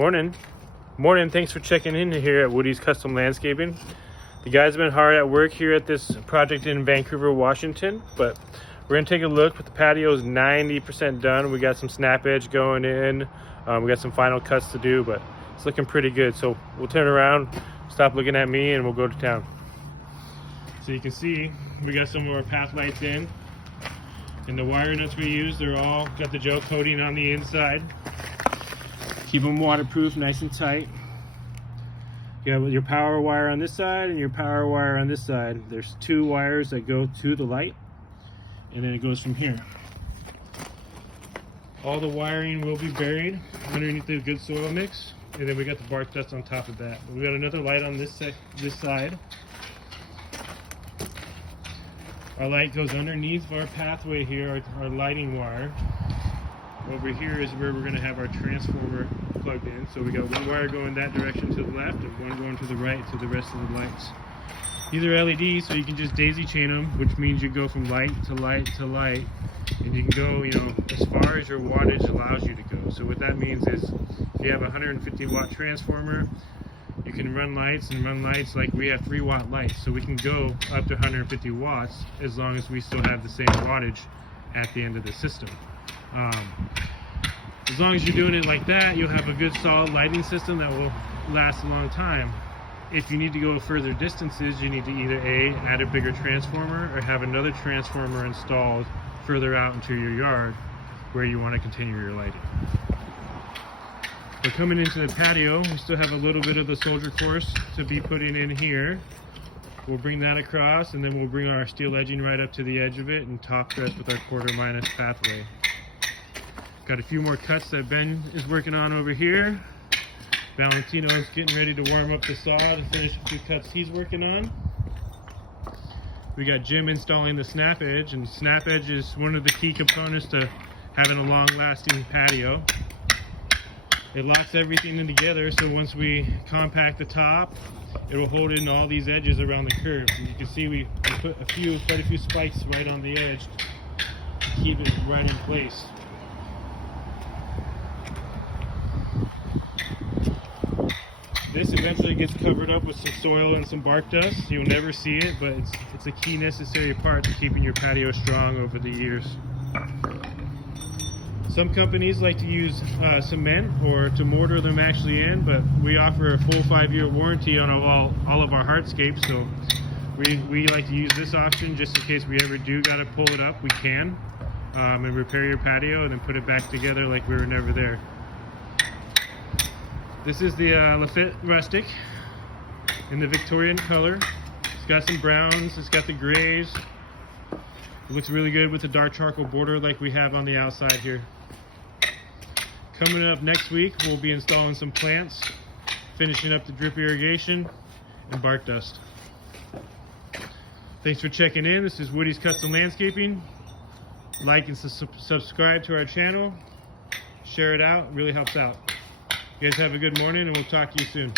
Morning. Thanks for checking in here at Woody's Custom Landscaping. The guys have been hard at work here at this project in Vancouver, Washington, but we're gonna take a look. The patio is 90% done. We got some snap edge going in. We got some final cuts to do, but it's looking pretty good. So we'll turn around, stop looking at me, and we'll go to town. So you can see we got some of our path lights in, and the wire nuts we use, they're all got the gel coating on the inside. Keep them waterproof, nice and tight. You have your power wire on this side and your power wire on this side. There's two wires that go to the light, and then it goes from here. All the wiring will be buried underneath the good soil mix, and then we got the bark dust on top of that. We got another light on this side. Our light goes underneath our pathway here, our lighting wire. Over here is where we're going to have our transformer plugged in. So we got one wire going that direction to the left and one going to the right to the rest of the lights. These are LEDs, so you can just daisy chain them, which means you go from light to light to light, and you can go, as far as your wattage allows you to go. So what that means is, if you have a 150 watt transformer, you can run lights like we have 3 watt lights. So we can go up to 150 watts as long as we still have the same wattage at the end of the system. As long as you're doing it like that, you'll have a good solid lighting system that will last a long time. If you need to go further distances, you need to either A, add a bigger transformer, or have another transformer installed further out into your yard where you want to continue your lighting. We're coming into the patio. We still have a little bit of the soldier course to be putting in here. We'll bring that across, and then we'll bring our steel edging right up to the edge of it and top dress with our quarter minus pathway. Got a few more cuts that Ben is working on over here. Valentino is getting ready to warm up the saw to finish a few cuts he's working on. We got Jim installing the snap edge, and snap edge is one of the key components to having a long-lasting patio. It locks everything in together, so once we compact the top, it will hold in all these edges around the curves. And you can see we put quite a few spikes right on the edge to keep it right in place. This eventually gets covered up with some soil and some bark dust. You'll never see it, but it's a key necessary part to keeping your patio strong over the years. Some companies like to use cement or to mortar them actually in, but we offer a full 5-year warranty on all of our hardscapes, so we like to use this option just in case we ever do gotta pull it up, we can, and repair your patio and then put it back together like we were never there. This is the Lafitt Rustic in the Victorian color. It's got some browns, it's got the grays. It looks really good with the dark charcoal border like we have on the outside here. Coming up next week, we'll be installing some plants, finishing up the drip irrigation, and bark dust. Thanks for checking in. This is Woody's Custom Landscaping. Like and subscribe to our channel. Share it out, it really helps out. You guys have a good morning, and we'll talk to you soon.